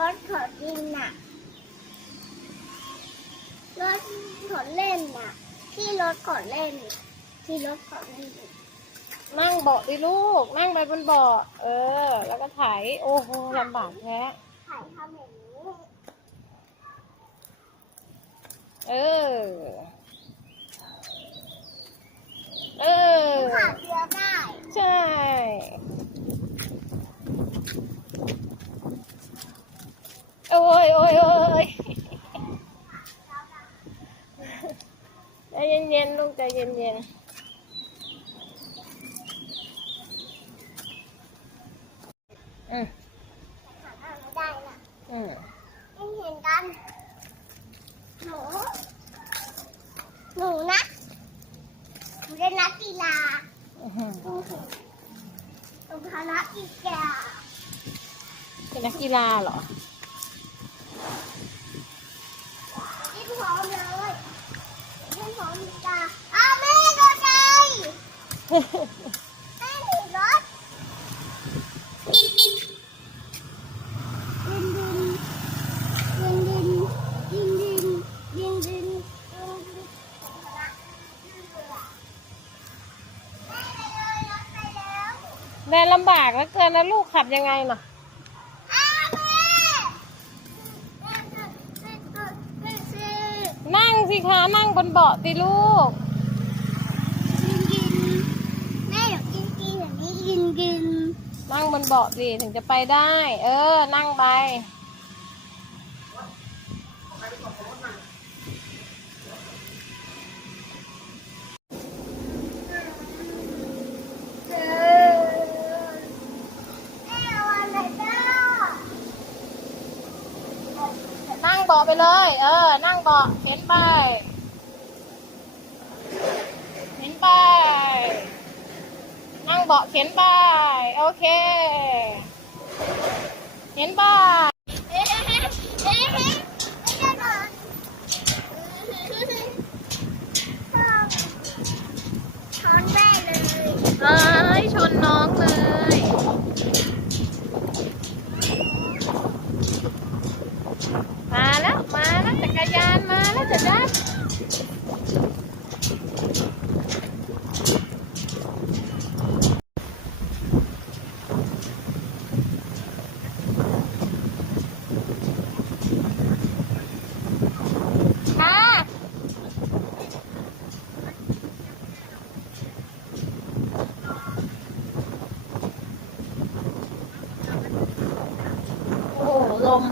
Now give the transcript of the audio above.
รถขอกินน่ะ รถขอเล่นน่ะ ที่รถขอเล่น ที่รถขอเล่นนั่งเบาะดิลูก นั่งไปบนเบาะเออ แล้วก็ไถโอ้โหลำบากแท้ถ่ายทำอย่างนี้ เออเออ ขับเรือได้ ใช่ โอ้ยโอ้ยโอ้ยใจเย็นๆลูกใจเย็นๆอืมถ่ายทำไม่ได้น่ะอืมไม่เห็นกัน หนู หนูนะหนูเล่นนักกีฬาอื้อหือหนูพานักกีฬาเป็นนักกีฬาเหรอ เดินลำบากแล้วเกินนะลูกขับยังไงเนาะนั่งสิคะนั่งบนเบาะสิลูก นั่งบนเบาะสิถึงจะไปได้ เออ นั่งไปเออนั่งเบาะไปเลย เออ นั่งเบาะเห็นไป เห็นไป นั่ง เบาะเข็นไป โอเค เห็นไป 隆